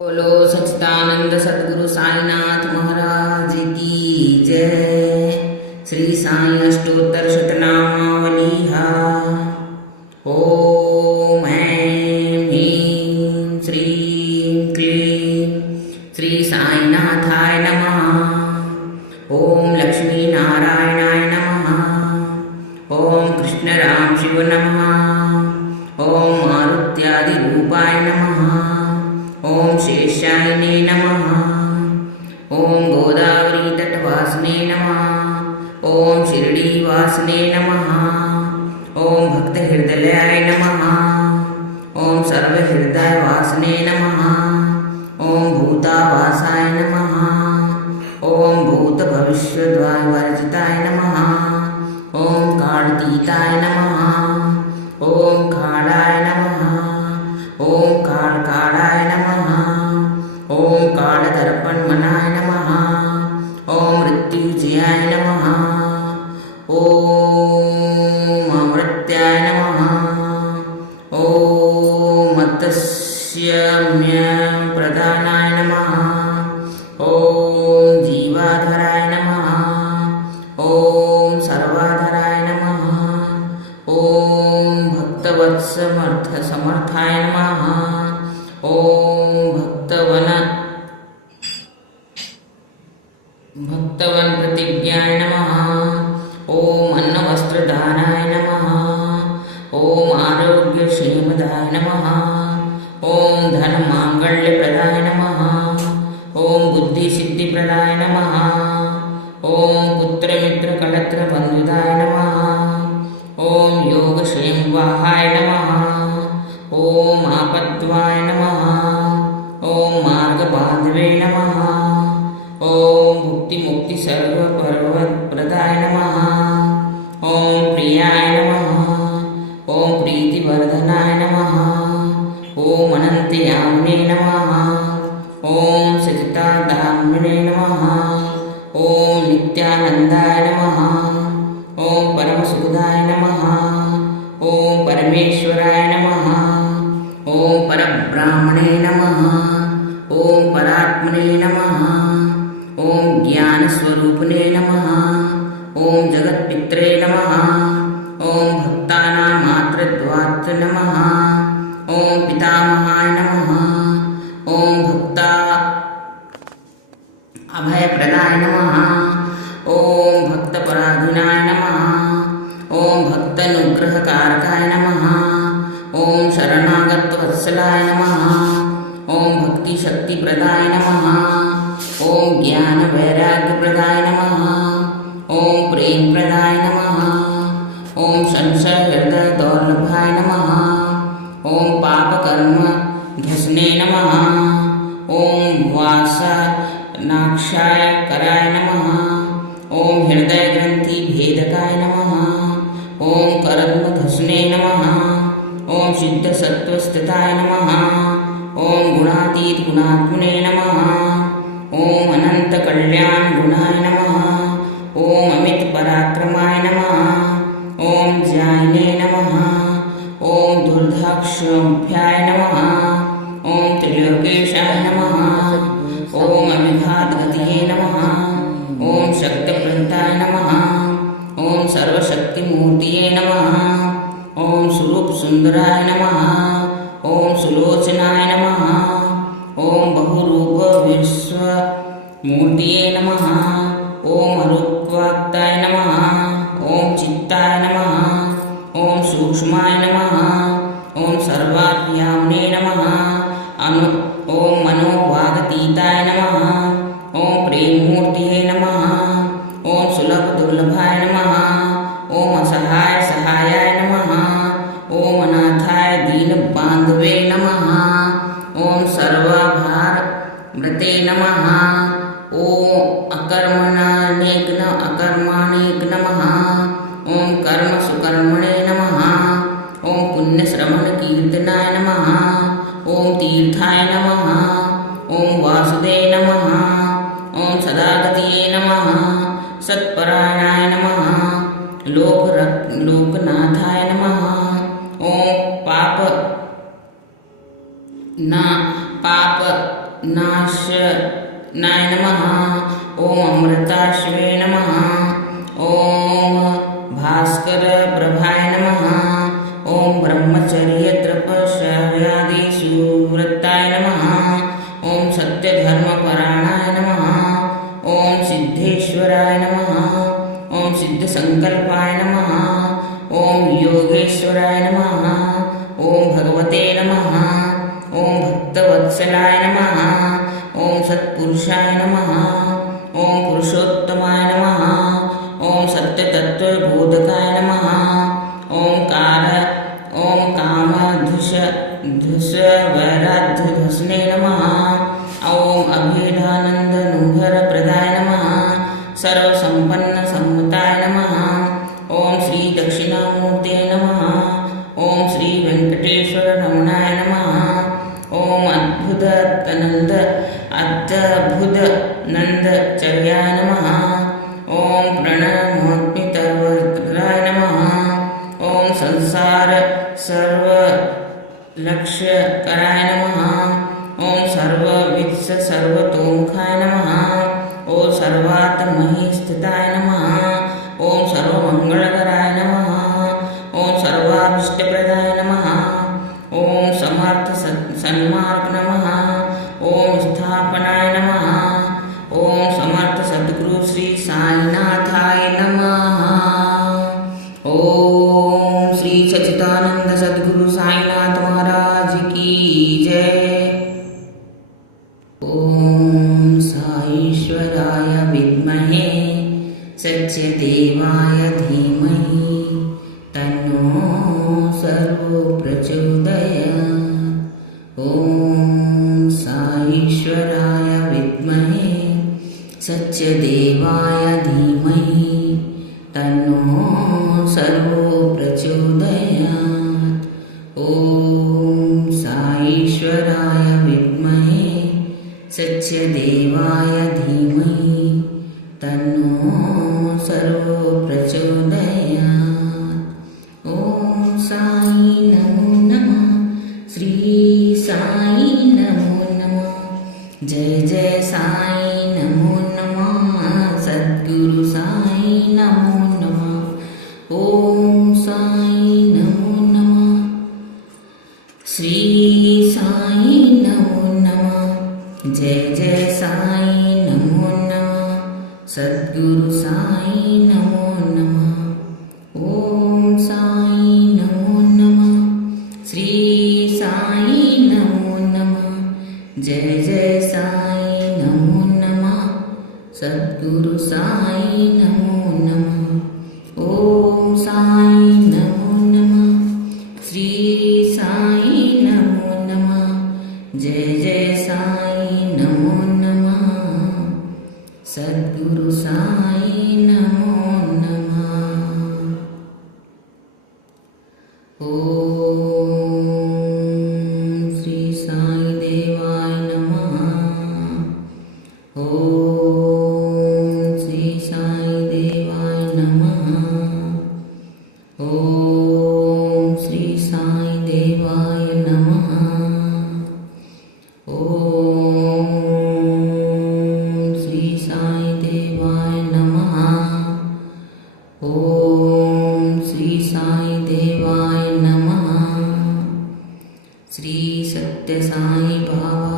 बोलो सच्चिदानंद सद्गुरु साईनाथ महाराज की जय। श्री साई अष्टोत्तर शतनामावली हा। ओम ऐं ह्रीं श्रीं क्लीं श्री साईनाथाय नमः। ओम लक्ष्मी नारायणाय नमः। ओम कृष्ण राम शिव नमः। ओम मारुत्यादि रूपाय नमः। ओम शेषायिने नमः। ओम गोदावरी तटवासिने नमः। ओम शिरडीवासिने नमः। ओम भक्तहृदयाय नमः। ओम सर्वहृदयवासिने नमः। ओम भूतावासाय नमः। ओम भूतभविष्यद्वावर्जिताय नमः। ओम कालतीताय नमः। ओम कालाय नमः। ओम कालकालाय नमः। ओम कालदर्पणमनाय नमः। ओम मृत्युंजयाय नमः। ओम अमृत्याय नमः। ओम मत्स्यम्य प्रधानाय नमः। ओम जीवाधराय नमः। ओम सर्वाधराय नमः। ओम भक्तवत्समर्थाय नमः। ओम भक्तवन प्रतिज्ञाय नमः। ओम अन्नवस्त्रदानाय नमः। ओम आरोग्यक्षेमदाय नमः। ओम धनमांगल्यप्रदाय नमः। ओम बुद्धिसिद्धिप्रदाय नमः। ओम पुत्रमित्रकलत्रबन्धुदाय नमः। ओम योगक्षेमवाहाय नमः। ओम आपद्वाय नमः। ओम मार्गबान्धवे नमः। ओम भुक्तिमुक्ति सर्वपर्वप्रदाय नमः। ओम प्रियाय नमः। ओम प्रीतिवर्धनाय नमः। ओम अनन्तयामिने नमः। ओम सचितादामिने नमः। ओम नित्यानन्दाय नमः। ओम परमसुखदाय नमः। ओम परमेश्वराय नमः। ओम परब्राह्मणे नमः। ओम परात्मने नमः। ओम ज्ञानस्वरूपिणे नमः। ओम जगत्पित्रे नमः। ओम भक्तानां मातृत्वात् नमः। ओम पितामहाय नमः। ओम भक्ता अभयप्रदाय नमः। ओम भक्तपराधीनाय नमः। ओम भक्तनुग्रहकारकाय नमः। ओम शरणागतवत्सलाय नमः। ओम भक्तिशक्तिप्रदाय नमः। ओम ज्ञानवैराग्यप्रदाय नमः। ओम प्रेमप्रदाय नमः। ओम संशयहृदयदौर्लभाय नमः। ओम पापकर्मघ्नसे नमः। ओम वासनाक्षय कराय नमः। ओम हृदयग्रन्थिभेदकाय नमः। ओम कर्मघ्नसे नमः। ओम सिद्धसत्त्वस्थिताय नमः। ओम गुणातीत गुणात्मने नमः। ओम अनन्तकल्याणगुणाय नमः। ओम अमितपराक्रमाय नमः। ओम ज्ञानिने नमः। ओम दुर्धाक्षभ्याय नमः। ओम त्रिलोकेशाय नमः। ओम अविघातगतये नमः। ओम शक्तिप्रदाय नमः। ओम सर्वशक्तिमूर्तये नमः। ओम स्वरूपसुन्दराय नमः। ओम सुलोचनाय नमः। ओम बहुरूप विश्वमूर्तये नमः। ओम अरूपवाक्ताय नमः। ओम चित्ताय नमः। ओम सूक्ष्माय नमः। ओम सर्वाभ्याम्ने नमः। ओम मनोवागतीताय नमः। ओम प्रेममूर्तये नमः। ओम सुलभदुर्लभाय नमः। ओम असहाय सहायाय नमः। ओम अनाथाय दीनबान्धवे नमः। ओम सर्वाभारव्रते नमः। ओम अकर्मणेक नमः। ओम कर्मसुकर्मणे नमः। ओम पुण्यश्रवणकीर्तनाय नमः। ओम तीर्थाय नमः। ओम वासुदेव नमः। ओम सदागतये नमः। सत्परायणाय नमः। लोकनाथाय नमः। ओम पाप नाशनाय नमः। ओम अमृताश्वे नमः। ओम भास्कर प्रभाय नमः। ओम ब्रह्मचर्य तपस्यादि सुव्रताय नमः। ओम सत्यधर्मपरायणाय नमः। ओम सिद्धेश्वराय नमः। ओम सिद्धसंकल्पाय नमः। ओम योगेश्वराय नमः। ओम भगवते नमः। ओम भक्तवत्सलाय नमः। ओम सत्पुरुषाय नमः। ओम पुरुषोत्तमाय नमः। ओम सत्यतत्त्वबोधकाय नमः। ओम कामधुषवराध्यधस्ने नमः। ओम अभेदानन्दनुभरप्रदाय नमः। सर्वसम्पन्नसम्मताय नमः। ओम श्री दक्षिणामूर्ते नमः। ओम श्री वेंकटेश्वररमणाय नमः। ओम अद्भुतनन्दचर्याय नमः। ओम प्रणमोत्मितवराय नमः। ओम संसार सर्वलक्ष्यकराय नमः। ओम सर्ववित्स सर्वतोमुखाय नमः। ओम सर्वात्महिस्थिताय नमः। ओम सर्वमंगलकराय नमः। ओम सर्वाभीष्टप्रदाय नमः। ओम समर्थ सन्मार्ग नमः। ओम स्थापनाय नमः। ओम समर्थ सद्गुरु श्री साईनाथाय नमः। ओम श्री सच्चिदानंद सद्गुरु साईनाथ महाराज की जय। ओम साईश्वराय विद्महे सत्यदेवाय धीमहि तन्नो सर्वो प्रचोदयात्। ओम साईश्वराय विद्महे सत्यदेवाय धीमहि तन्नो सर्वो प्रचोदयात्। ओम साईश्वराय विद्महे सत्यदेवाय धीमहि तन्नो सर्वो प्रचोदयात्। ओम साई नमो नमः। श्री साई नमो नमः। जय जय साई नमो नमः। सद्गुरु साई नमो नमः। ओम साई नमो नमः। श्री साई नमो नमः। जय जय साई नमो नमः। सद्गुरु साई नमो नमः। ओम साई नमो नमः। श्री साई नमो नमः। जय जय साई नमो नमः। सद्गुरु साई नमो नमः। ओम साई नमो नमः। श्री साई नमो नमः। जय जय साई नमो नमः। सद्गुरु साई नमो नमः। ओम श्री साई देवाय नमः। ओम श्री साई देवाय नमः। ओम श्री साई देवाय नमः। ओम श्री साई देवाय नमः। ओम श्री साई देवाय नमः। श्री सत्य साई बाबा।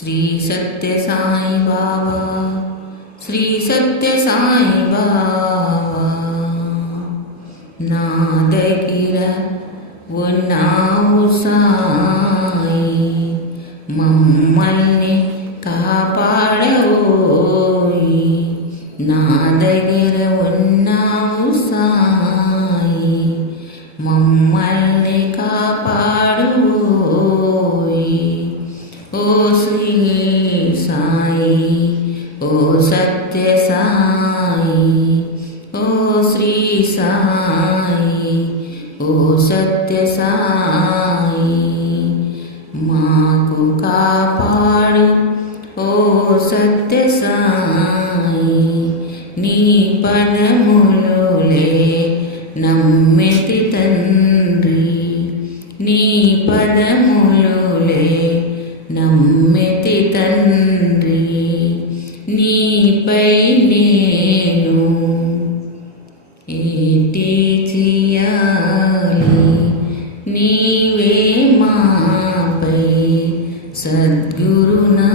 श्री सत्य साई बाबा। श्री सत्य साई बाबा नादगिर ఉన్నావు సాయి మమ్మల్ని కాపాడవోయి నా దగ్గర ఉన్నావు సాయి మమ్మల్ని కాపాడవోయి ఓ శ్రీ సాయి ఓ సత్య సాయి ఓ శ్రీ సాయి ఓ సత్య సాయి మాకు కాపాడు ఓ సత్య సాయి నీ పదములులే నమ్మితి తండ్రి నీ పదములులే నమ్మితి తండ్రి నీపై నేను ఏటి చేయాలి నీవే మాపై సద్గురునా